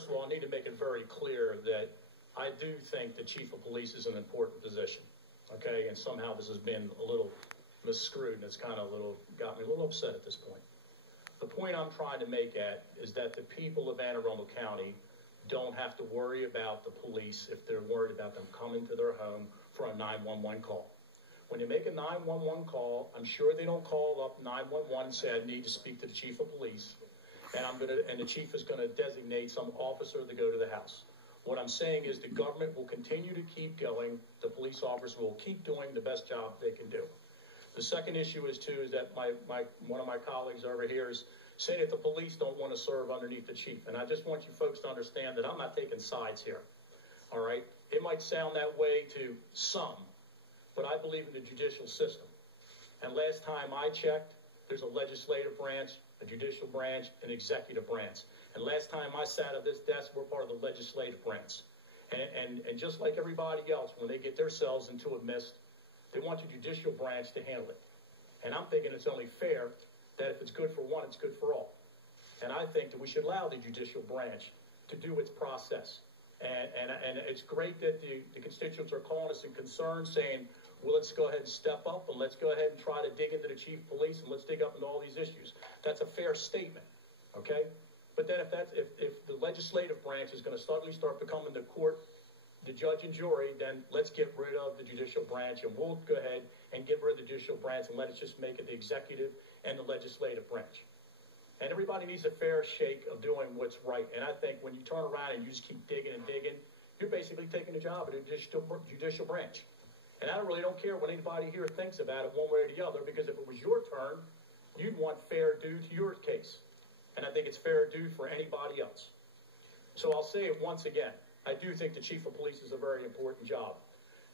First of all, I need to make it very clear that I do think the chief of police is an important position, okay? And somehow this has been a little miscrewed, and it's kind of got me a little upset at this point. The point I'm trying to make is that the people of Anne Arundel County don't have to worry about the police if they're worried about them coming to their home for a 911 call. When you make a 911 call, I'm sure they don't call up 911 and say, I need to speak to the chief of police, and the chief is going to designate some officer to go to the house. What I'm saying is the government will continue to keep going. The police officers will keep doing the best job they can do. The second issue is that one of my colleagues over here is saying that the police don't want to serve underneath the chief. And I just want you folks to understand that I'm not taking sides here. All right? It might sound that way to some, but I believe in the judicial system. And last time I checked, there's a legislative branch, a judicial branch, an executive branch. And last time I sat at this desk, we're part of the legislative branch. And just like everybody else, when they get themselves into a mist, they want the judicial branch to handle it. And I'm thinking it's only fair that if it's good for one, it's good for all. And I think that we should allow the judicial branch to do its process. And it's great that the constituents are calling us in concern, saying, well, let's go ahead and step up, and let's go ahead and try to dig into the chief of police, and let's dig up into all these issues. That's a fair statement, okay? But then if the legislative branch is going to suddenly start becoming the court, the judge and jury, then let's get rid of the judicial branch, and we'll go ahead and get rid of the judicial branch, and let's just make it the executive and the legislative branch. And everybody needs a fair shake of doing what's right. And I think when you turn around and you just keep digging and digging, you're basically taking the job of the judicial branch. And I really don't care what anybody here thinks about it one way or the other, because if it was your turn, you'd want fair due to your case. And I think it's fair due for anybody else. So I'll say it once again. I do think the chief of police is a very important job.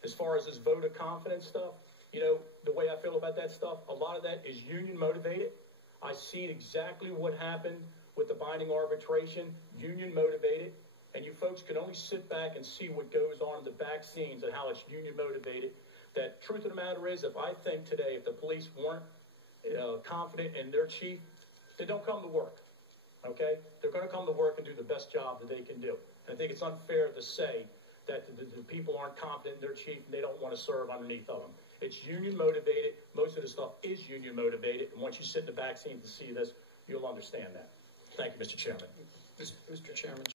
As far as this vote of confidence stuff, you know, the way I feel about that stuff, a lot of that is union motivated. I've seen exactly what happened with the binding arbitration, union motivated. And you folks can only sit back and see what goes on in the back scenes and how it's union motivated. That truth of the matter is, if I think today, if the police weren't confident in their chief, they don't come to work, okay? They're going to come to work and do the best job that they can do. And I think it's unfair to say that the people aren't confident in their chief and they don't want to serve underneath of them. It's union motivated. Most of the stuff is union motivated. And once you sit in the back scenes to see this, you'll understand that. Thank you, Mr. Chairman. Mr. Chairman.